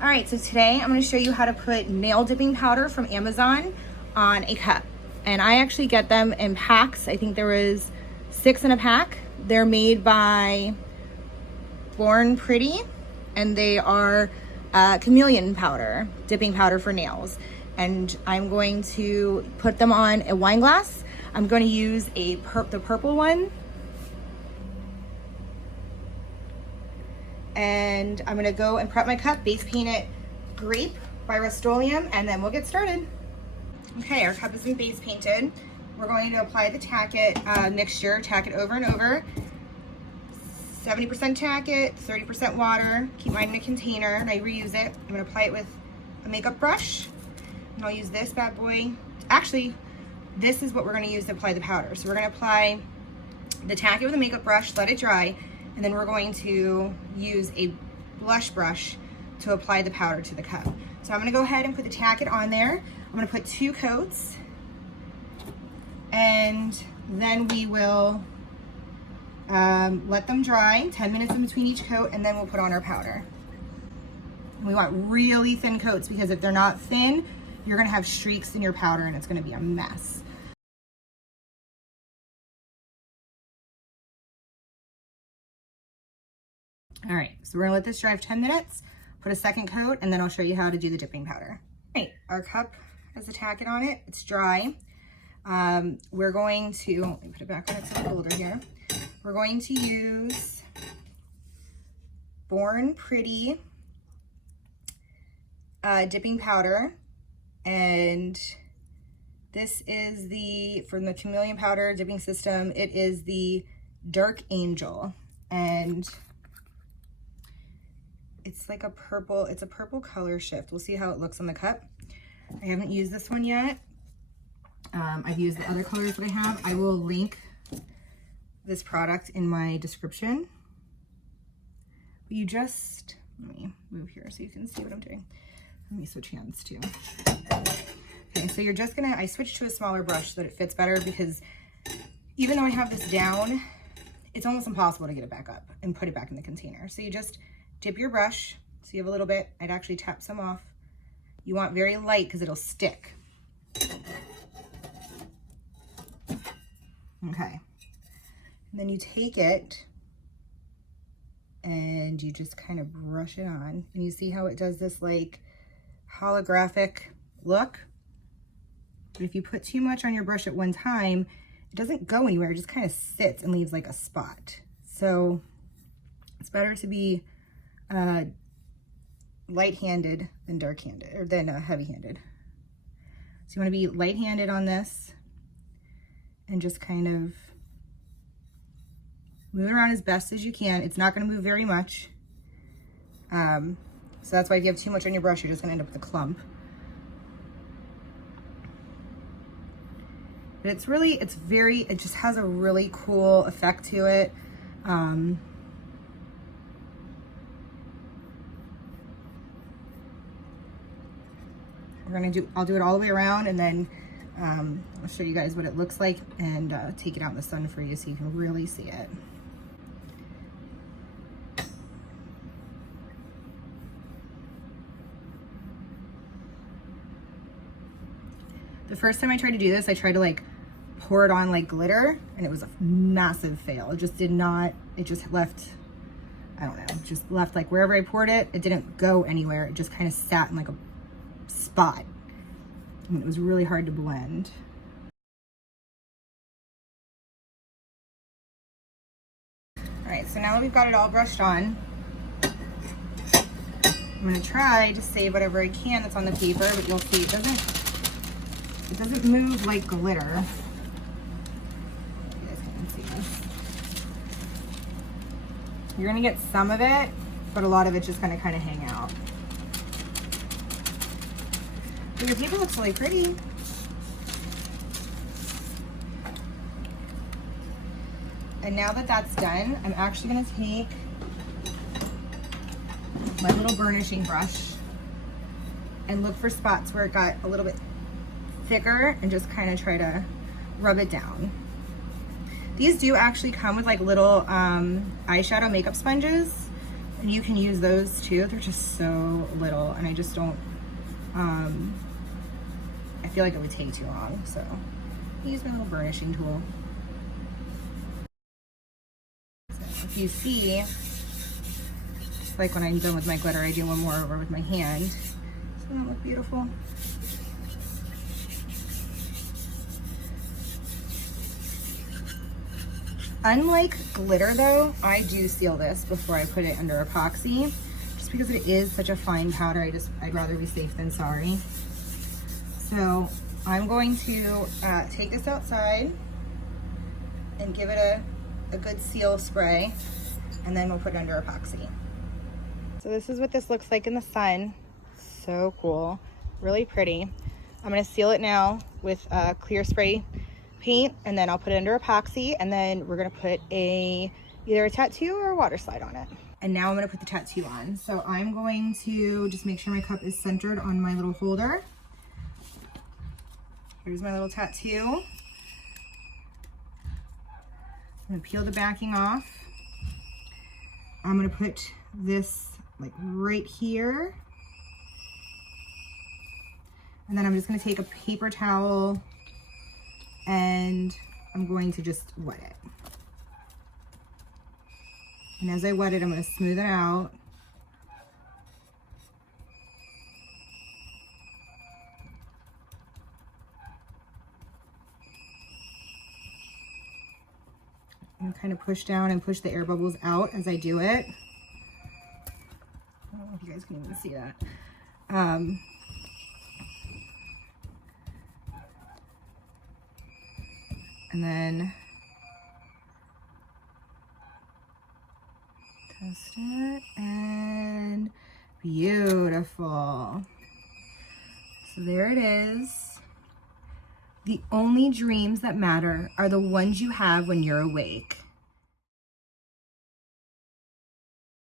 All right, so today I'm going to show you how to put nail dipping powder from Amazon on a cup. And I actually get them in packs. I think there was 6 in a pack. They're made by Born Pretty, and they are chameleon powder, dipping powder for nails. And I'm going to put them on a wine glass. I'm going to use the purple one. And I'm gonna go and prep my cup, base paint it Grape by Rust-Oleum, and then we'll get started. Okay, our cup has been base painted. We're going to apply the tack it mixture, tack it over and over. 70% tack it, 30% water. Keep mine in a container, and I reuse it. I'm gonna apply it with a makeup brush, and I'll use this bad boy. Actually, this is what we're gonna use to apply the powder. So we're gonna apply the tack it with a makeup brush, let it dry, and then we're going to use a blush brush to apply the powder to the cup. So I'm gonna go ahead and put the tack it on there. I'm gonna put 2 coats, and then we will let them dry, 10 minutes in between each coat, and then we'll put on our powder. We want really thin coats, because if they're not thin, you're gonna have streaks in your powder and it's gonna be a mess. All right, so we're gonna let this dry for 10 minutes, put a second coat, and then I'll show you how to do the dipping powder. All right, our cup has the tack it on it, it's dry. We're going to, let me put it back on its holder here. We're going to use Born Pretty dipping powder, and this is from the chameleon powder dipping system, it is the Dark Angel, and it's like a purple, it's a purple color shift. We'll see how it looks on the cup. I haven't used this one yet. I've used the other colors that I have. I will link this product in my description. You just, let me move here so you can see what I'm doing. Let me switch hands too. Okay, so you're just gonna, I switched to a smaller brush so that it fits better, because even though I have this down, it's almost impossible to get it back up and put it back in the container. So you just dip your brush, so you have a little bit. I'd actually tap some off. You want very light because it'll stick. Okay. And then you take it and you just kind of brush it on. And you see how it does this like holographic look? But if you put too much on your brush at one time, it doesn't go anywhere. It just kind of sits and leaves like a spot. So it's better to be light-handed than dark-handed, or than heavy-handed. So you want to be light-handed on this and just kind of move it around as best as you can. It's not going to move very much. So that's why if you have too much on your brush, you're just going to end up with a clump. But it's really, it just has a really cool effect to it. I'll do it all the way around, and then I'll show you guys what it looks like, and take it out in the sun for you so you can really see it. The first time I tried to do this, I tried to like pour it on like glitter, and it was a massive fail. It just did not, it just left, I don't know, it just left like wherever I poured it, it didn't go anywhere. It just kind of sat in like a spot. And it was really hard to blend. All right, so now that we've got it all brushed on, I'm gonna try to save whatever I can that's on the paper, but you'll see it doesn't move like glitter. You guys can see this. You're gonna get some of it, but a lot of it's just gonna kind of hang out. But your paper looks really pretty. And now that that's done, I'm actually gonna take my little burnishing brush and look for spots where it got a little bit thicker and just kind of try to rub it down. These do actually come with like little eyeshadow makeup sponges, And you can use those too. They're just so little, and I just don't, I feel like it would take too long. So use my little burnishing tool. So if you see, just like when I'm done with my glitter, I do one more over with my hand. Doesn't that look beautiful? Unlike glitter though, I do seal this before I put it under epoxy, just because it is such a fine powder. I'd rather be safe than sorry. So I'm going to take this outside and give it a good seal spray, and then we'll put it under epoxy. So this is what this looks like in the sun. So cool, really pretty. I'm gonna seal it now with clear spray paint, and then I'll put it under epoxy, and then we're gonna put either a tattoo or a water slide on it. And now I'm gonna put the tattoo on. So I'm going to just make sure my cup is centered on my little holder. Here's my little tattoo. I'm gonna peel the backing off. I'm gonna put this like right here. And then I'm just gonna take a paper towel and I'm going to just wet it. And as I wet it, I'm gonna smooth it out. And kind of push down and push the air bubbles out as I do it. I don't know if you guys can even see that. And then test it, and beautiful. So there it is. The only dreams that matter are the ones you have when you're awake.